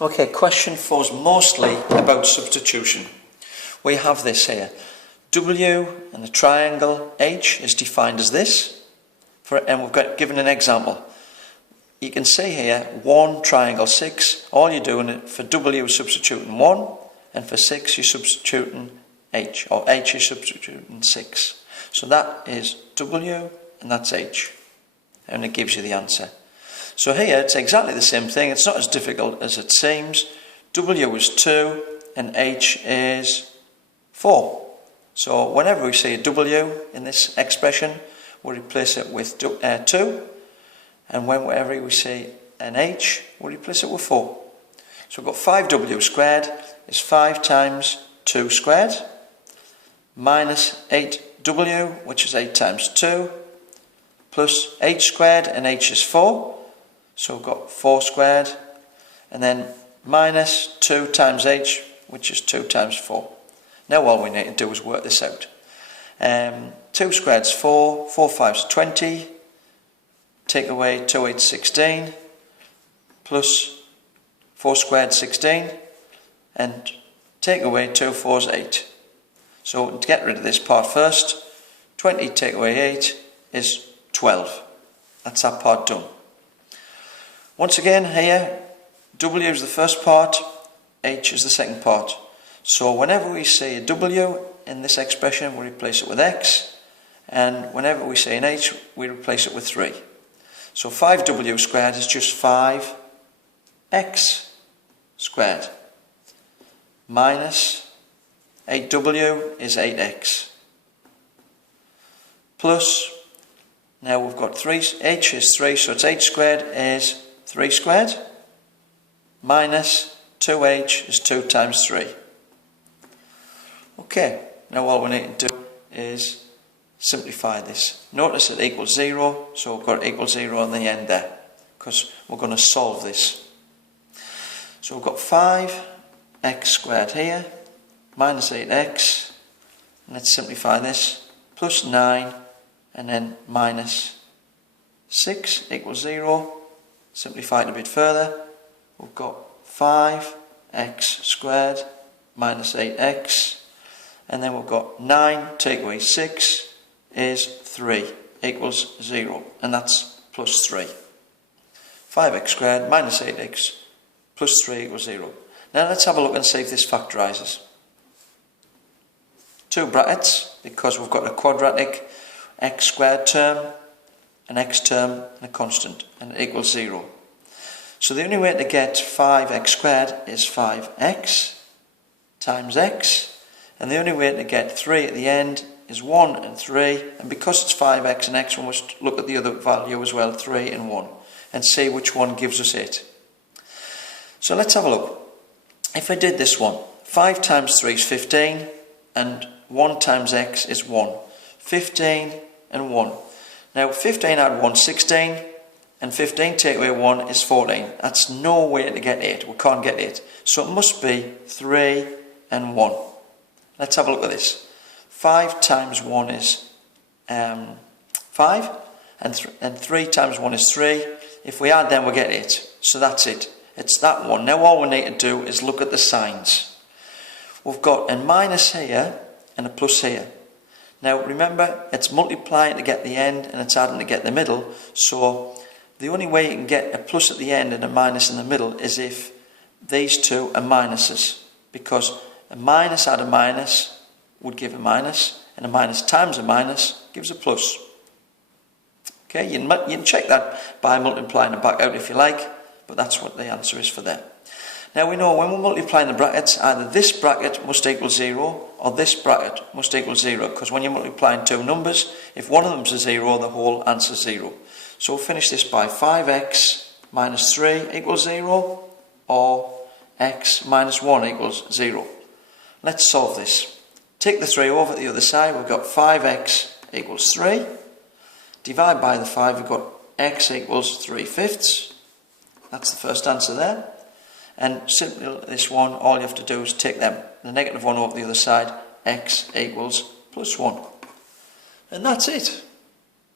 Okay, question 4 is mostly about substitution. We have this here. W and the triangle H is defined as this, and we've got given an example. You can see here 1 triangle 6. All you're doing for W is substituting 1, and for 6 you're substituting H, or H is substituting 6. So that is W and that's H, and it gives you the answer. So here it's exactly the same thing. It's not as difficult as it seems. W is 2 and H is 4. So whenever we see a W in this expression, we'll replace it with 2, and whenever we see an H, we'll replace it with 4. So we've got 5W squared is 5 times 2 squared, minus 8W, which is 8 times 2, plus H squared, and H is 4. So we've got 4 squared, and then minus 2 times H, which is 2 times 4. Now all we need to do is work this out. 2 squared is 4, 4 5s 20, take away 2 8 16, plus 4 squared 16, and take away 2 4s 8. So to get rid of this part first, 20 take away 8 is 12. That's that part done. Once again here, W is the first part, H is the second part. So whenever we see a W in this expression, we replace it with X, and whenever we see an H, we replace it with 3. So 5W squared is just 5X squared, minus 8W is 8X, plus, now we've got 3, H is 3, so it's H squared is 3 squared, minus 2H is 2 times 3. Okay, now all we need to do is simplify this. Notice it equals 0, so we've got equals 0 on the end there, because we're going to solve this. So we've got 5x squared here, minus 8x, and let's simplify this, plus 9, and then minus 6 equals 0. Simplify it a bit further, we've got 5x squared minus 8x, and then we've got 9 take away 6 is 3 equals 0, and that's plus 3. 5x squared minus 8x plus 3 equals 0. Now let's have a look and see if this factorises. 2 brackets, because we've got a quadratic x squared term, an x term, and a constant, and it equals 0. So the only way to get 5x squared is 5x times x, and the only way to get 3 at the end is 1 and 3, and because it's 5x and x, we must look at the other value as well, 3 and 1, and see which one gives us it. So let's have a look. If I did this one, 5 times 3 is 15, and 1 times x is 1. 15 and 1. Now 15 add 1, 16, and 15 take away 1 is 14. That's no way to get 8. We can't get 8. So it must be 3 and 1. Let's have a look at this. 5 times 1 is 5, and 3 times 1 is 3. If we add them, we'll get 8. So that's it. It's that one. Now all we need to do is look at the signs. We've got a minus here and a plus here. Now remember, it's multiplying to get the end and it's adding to get the middle. So the only way you can get a plus at the end and a minus in the middle is if these two are minuses. Because a minus add a minus would give a minus, and a minus times a minus gives a plus. Okay, you can check that by multiplying it back out if you like, but that's what the answer is for there. Now we know when we're multiplying the brackets, either this bracket must equal 0 or this bracket must equal 0, because when you're multiplying two numbers, if one of them's a 0, the whole answer's 0. So we'll finish this by 5x minus 3 equals 0, or x minus 1 equals 0. Let's solve this. Take the 3 over to the other side, we've got 5x equals 3. Divide by the 5, we've got x equals 3/5. That's the first answer there. And simply this one, all you have to do is take them, the negative 1 over the other side, x equals plus 1. And that's it.